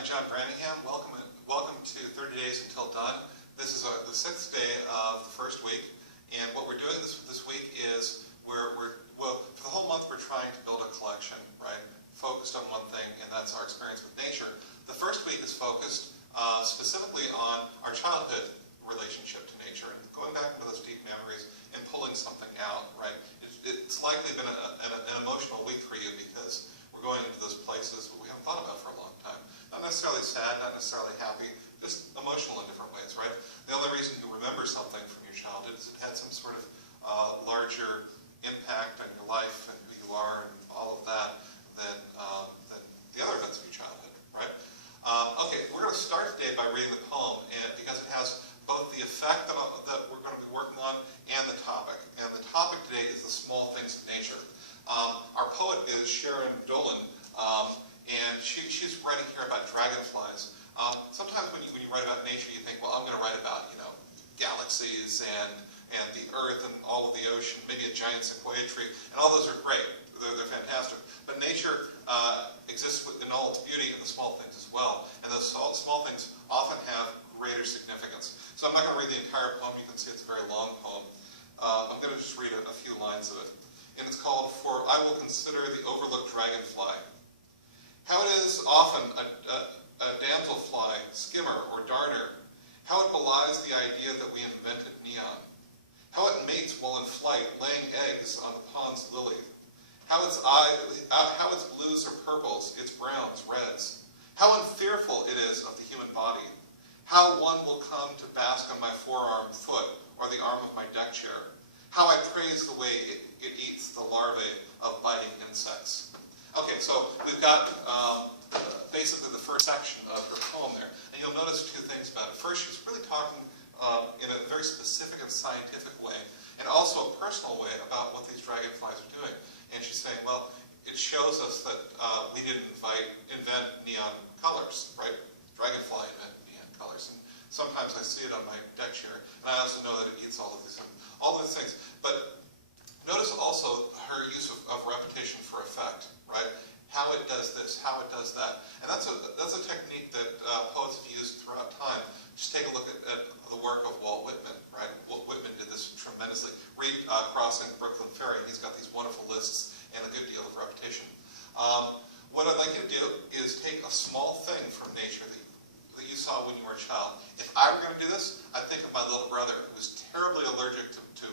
I'm John Branningham. Welcome to 30 Days Until Done. This is the 6th day of the first week, and what we're doing this week is well, for the whole month we're trying to build a collection, right? Focused on one thing, and that's our experience with nature. The first week is focused specifically on our childhood relationship to nature and going back into those deep memories and pulling something out, right? It's likely been an emotional week for you because we're going into those places that we haven't thought about for a long time. Not necessarily sad, not necessarily happy, just emotional in different ways, right? The only reason you remember something from your childhood is it had some sort of larger impact on your life and who you are and all of that than the other events of your childhood, right? Okay, we're going to start today by reading the poem because it has both the effect that we're going to be working on and the topic. And the topic today is the small things of nature. Our poet is Sharon Dolan, and she's writing here about dragonflies. Sometimes when you write about nature, you think, well, I'm going to write about, galaxies and the earth and all of the ocean, maybe a giant sequoia tree, and all those are great. They're fantastic. But nature exists in all its beauty in the small things as well, and those small things often have greater significance. So I'm not going to read the entire poem. You can see it's a very long poem. I'm going to just read a few lines of it. And it's called, "For I Will Consider the Overlooked Dragonfly. How it is often a damselfly, skimmer, or darner. How it belies the idea that we invented neon. How it mates while in flight, laying eggs on the pond's lily. How its blues are purples, its browns reds. How unfearful it is of the human body. How one will come to bask on my forearm, foot, or the arm of my deck chair. How I praise the way it eats the larvae of biting insects." Okay, so we've got basically the first section of her poem there. And you'll notice two things about it. First, she's really talking in a very specific and scientific way, and also a personal way about what these dragonflies are doing. And she's saying, well, it shows us that we didn't invent neon colors, right? Dragonfly invented neon colors. And sometimes I see it on my deck chair, and I also know that it eats all of these things. But notice also her use of repetition for effect, right? How it does this, how it does that. And that's a technique that poets have used throughout time. Just take a look at the work of Walt Whitman, right? Walt Whitman did this tremendously. Read Crossing Brooklyn Ferry. He's got these wonderful lists and a good deal of repetition. What I'd like you to do is take a small thing from nature that you saw when you were a child. If I were going to do this, I'd think of my little brother who was terribly allergic to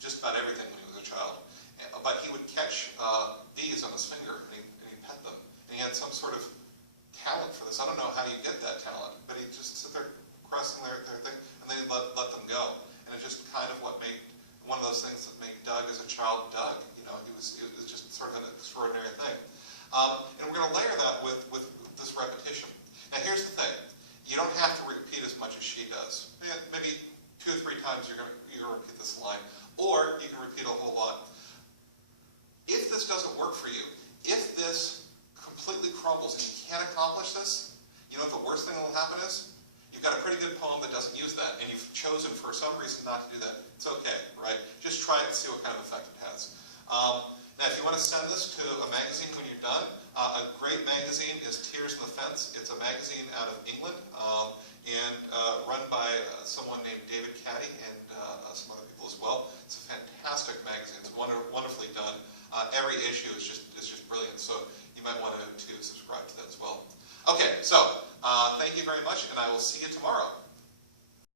just about everything when he was a child. But he would catch bees on his finger and he'd pet them. And he had some sort of talent for this. I don't know how you get that talent, but he'd just sit there caressing their thing and then he'd let them go. And it's just kind of what made one of those things that made Doug as a child Doug. It was just sort of an extraordinary thing. And we're going to layer that with this repetition. Now here's the thing. You don't have to repeat as much as she does. Maybe 2 or 3 times you're going to repeat this line. Or you can repeat a whole lot. If this doesn't work for you, if this completely crumbles and you can't accomplish this, you know what the worst thing that will happen is? You've got a pretty good poem that doesn't use that, and you've chosen for some reason not to do that. It's okay, right? Just try it and see what kind of effect it has. Now, if you want to send this to a magazine when you're done, a great magazine is Tears on the Fence. It's a magazine out of England and run by someone named David Caddy and some other people as well. It's a fantastic magazine. It's wonderfully done. Every issue is just brilliant, so you might want to subscribe to that as well. Okay, so thank you very much, and I will see you tomorrow.